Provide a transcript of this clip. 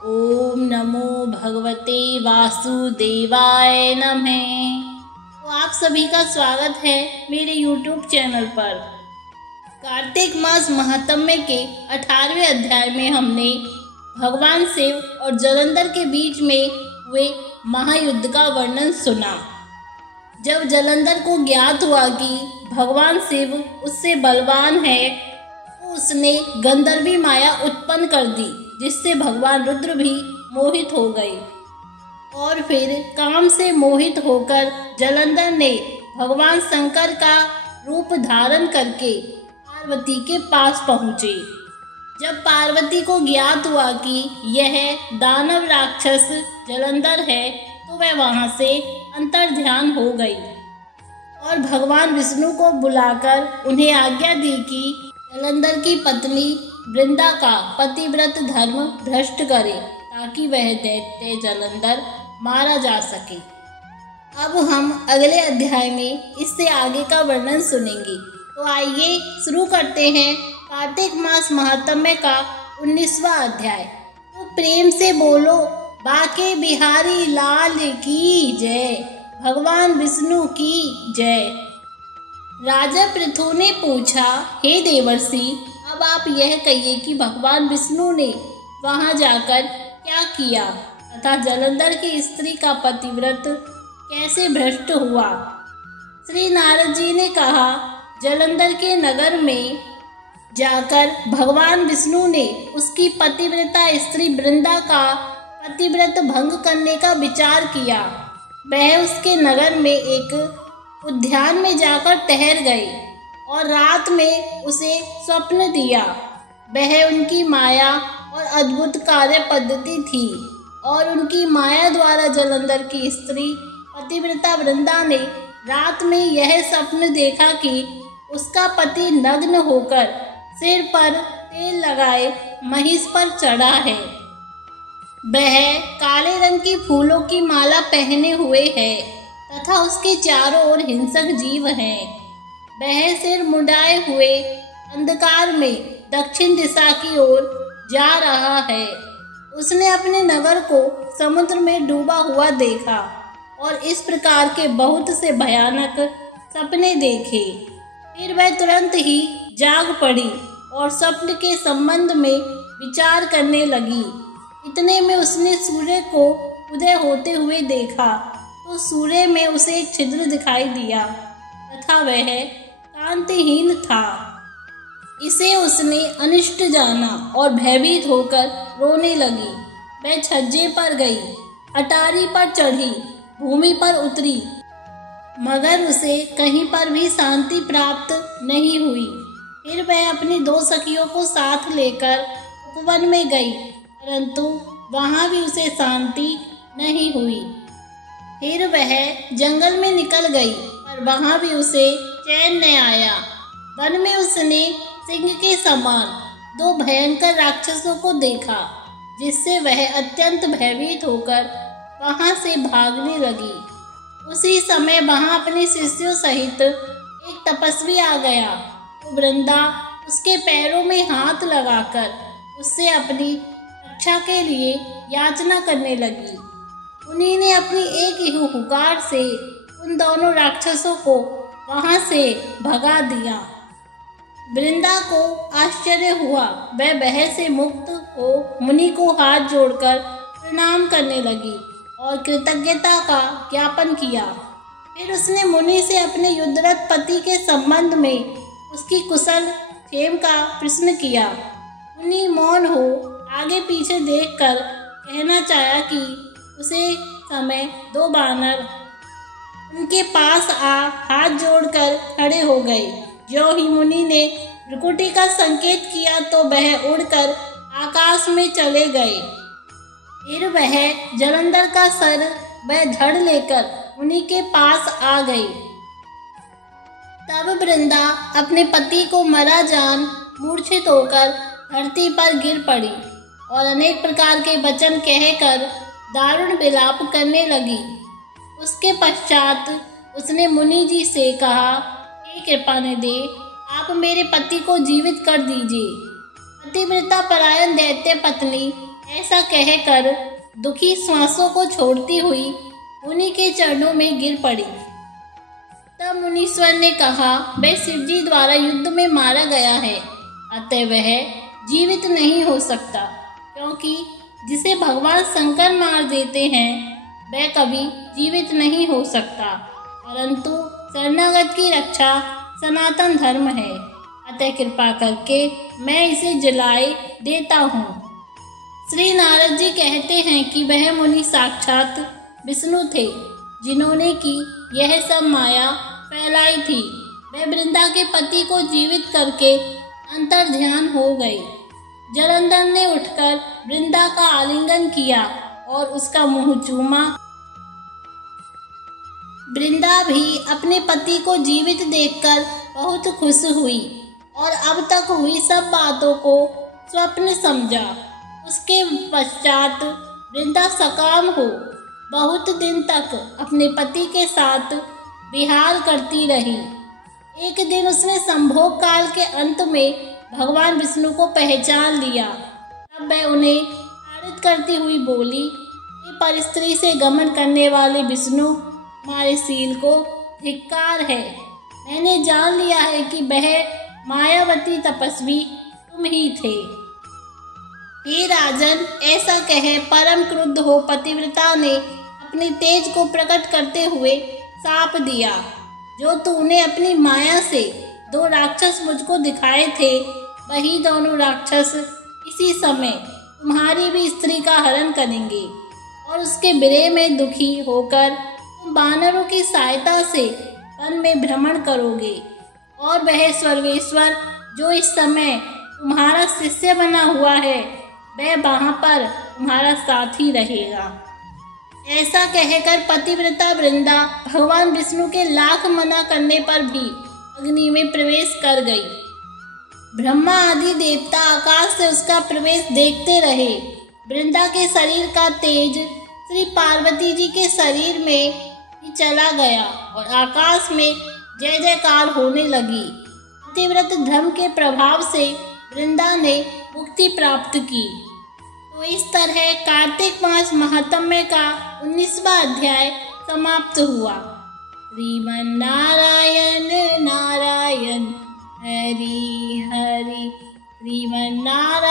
ओम नमो भगवते वासुदेवाय नमः। तो आप सभी का स्वागत है मेरे YouTube चैनल पर। कार्तिक मास महात्म्य के 18वें अध्याय में हमने भगवान शिव और जलंधर के बीच में हुए महायुद्ध का वर्णन सुना। जब जलंधर को ज्ञात हुआ कि भगवान शिव उससे बलवान है तो उसने गंधर्वी माया उत्पन्न कर दी, जिससे भगवान रुद्र भी मोहित हो गए। और फिर काम से मोहित होकर जलंधर ने भगवान शंकर का रूप धारण करके पार्वती के पास पहुँचे। जब पार्वती को ज्ञात हुआ कि यह दानव राक्षस जलंधर है तो वह वहाँ से अंतर्ध्यान हो गई और भगवान विष्णु को बुलाकर उन्हें आज्ञा दी कि जलंधर की पत्नी वृंदा का पतिव्रत धर्म भ्रष्ट करे ताकि वह दैत्य जलंधर मारा जा सके। अब हम अगले अध्याय में इससे आगे का वर्णन सुनेंगे। तो आइए शुरू करते हैं कार्तिक मास महात्म्य का 19वां अध्याय। तो प्रेम से बोलो बाके बिहारी लाल की जय, भगवान विष्णु की जय। राजा पृथु ने पूछा, हे देवर्षि, अब आप यह कहिए कि भगवान विष्णु ने वहां जाकर क्या किया तथा जलंधर की स्त्री का पतिव्रत कैसे भ्रष्ट हुआ। श्री नारद जी ने कहा, जलंधर के नगर में जाकर भगवान विष्णु ने उसकी पतिव्रता स्त्री वृंदा का पतिव्रत भंग करने का विचार किया। वह उसके नगर में एक उद्यान में जाकर ठहर गए और रात में उसे स्वप्न दिया। वह उनकी माया और अद्भुत कार्य पद्धति थी और उनकी माया द्वारा जलंधर की स्त्री पतिव्रता वृंदा ने रात में यह स्वप्न देखा कि उसका पति नग्न होकर सिर पर तेल लगाए महिष पर चढ़ा है। वह काले रंग की फूलों की माला पहने हुए है तथा उसके चारों ओर हिंसक जीव हैं। वह सिर मुंडाए हुए अंधकार में दक्षिण दिशा की ओर जा रहा है। उसने अपने नगर को समुद्र में डूबा हुआ देखा और इस प्रकार के बहुत से भयानक सपने देखे। फिर वह तुरंत ही जाग पड़ी और स्वप्न के संबंध में विचार करने लगी। इतने में उसने सूर्य को उदय होते हुए देखा तो सूर्य में उसे एक छिद्र दिखाई दिया तथा वह कांतिहीन था। इसे उसने अनिष्ट जाना और भयभीत होकर रोने लगी। वह छज्जे पर गई, अटारी पर चढ़ी, भूमि पर उतरी, मगर उसे कहीं पर भी शांति प्राप्त नहीं हुई। फिर वह अपनी 2 सखियों को साथ लेकर उपवन में गई, परंतु वहां भी उसे शांति नहीं हुई। फिर वह जंगल में निकल गई पर वहां भी उसे चैन न आया। वन में उसने सिंह के समान 2 भयंकर राक्षसों को देखा, जिससे वह अत्यंत भयभीत होकर वहां से भागने लगी। उसी समय वहां अपने शिष्यों सहित एक तपस्वी आ गया। तो वृंदा उसके पैरों में हाथ लगाकर उससे अपनी रक्षा के लिए याचना करने लगी। उन्हीं ने अपनी एक ही हुकार से उन दोनों राक्षसों को वहां से भगा दिया। वृंदा को आश्चर्य हुआ। वह भय से मुक्त हो मुनि को हाथ जोड़कर प्रणाम करने लगी और कृतज्ञता का ज्ञापन किया। फिर उसने मुनि से अपने युद्धरत पति के संबंध में उसकी कुशल क्षेम का प्रश्न किया। मुनि मौन हो आगे पीछे देखकर कहना चाहा कि उसे समय 2 बानर उनके पास आ हाथ जोड़कर खड़े हो गए। जो ही मुनि ने भ्रुकुटी का संकेत किया तो वह उड़कर आकाश में चले गए। फिर वह जलंधर का सर वह धड़ लेकर मुनि के पास आ गई। तब वृंदा अपने पति को मरा जान मूर्छित होकर धरती पर गिर पड़ी और अनेक प्रकार के वचन कहकर दारुण विलाप करने लगी। उसके पश्चात उसने मुनि जी से कहा, हे कृपा निधि, आप मेरे पति को जीवित कर दीजिए। पतिव्रता परायण दैत्य पत्नी ऐसा कहकर दुखी श्वासों को छोड़ती हुई मुनि के चरणों में गिर पड़ी। तब मुनीश्वर ने कहा, वह शिवजी द्वारा युद्ध में मारा गया है, अतः वह जीवित नहीं हो सकता, क्योंकि जिसे भगवान शंकर मार देते हैं वह कभी जीवित नहीं हो सकता, परंतु शरणागत की रक्षा सनातन धर्म है, अतः कृपा करके मैं इसे जलाए देता हूँ। श्री नारद जी कहते हैं कि वह मुनि साक्षात विष्णु थे, जिन्होंने की यह सब माया फैलाई थी। वह वृंदा के पति को जीवित करके अंतर ध्यान हो गए। जलंधर ने उठकर वृंदा का आलिंगन किया और उसका मुंह चूमा। वृंदा भी अपने पति को जीवित देखकर बहुत खुश हुई और अब तक हुई सब बातों को स्वप्न समझा। उसके पश्चात वृंदा सकाम हो बहुत दिन तक अपने पति के साथ विहार करती रही। एक दिन उसने संभोग काल के अंत में भगवान विष्णु को पहचान लिया। तब वह उन्हें ताड़ित करती हुई बोली, ये परस्त्री से गमन करने वाले विष्णु, हमारे शील को धिक्कार है। मैंने जान लिया है कि वह मायावती तपस्वी तुम ही थे। हे राजन, ऐसा कहे परम क्रुद्ध हो पतिव्रता ने अपने तेज को प्रकट करते हुए शाप दिया। जो तूने अपनी माया से 2 राक्षस मुझको दिखाए थे, वही दोनों राक्षस इसी समय तुम्हारी भी स्त्री का हरण करेंगे और उसके विरह में दुखी होकर तुम वानरों की सहायता से वन में भ्रमण करोगे और वह सर्वेश्वर जो इस समय तुम्हारा शिष्य बना हुआ है, वह वहां पर तुम्हारा साथी रहेगा। ऐसा कहकर पतिव्रता वृंदा भगवान विष्णु के लाख मना करने पर भी अग्नि में प्रवेश कर गई। ब्रह्मा आदि देवता आकाश से उसका प्रवेश देखते रहे। वृंदा के शरीर का तेज श्री पार्वती जी के शरीर में ही चला गया और आकाश में जय जयकार होने लगी। पतिव्रत धर्म के प्रभाव से वृंदा ने मुक्ति प्राप्त की। तो इस तरह कार्तिक मास महात्म्य का 19वां अध्याय समाप्त हुआ। श्रीमन नारायण नारायण हरि हरि, श्रीमन नारायण।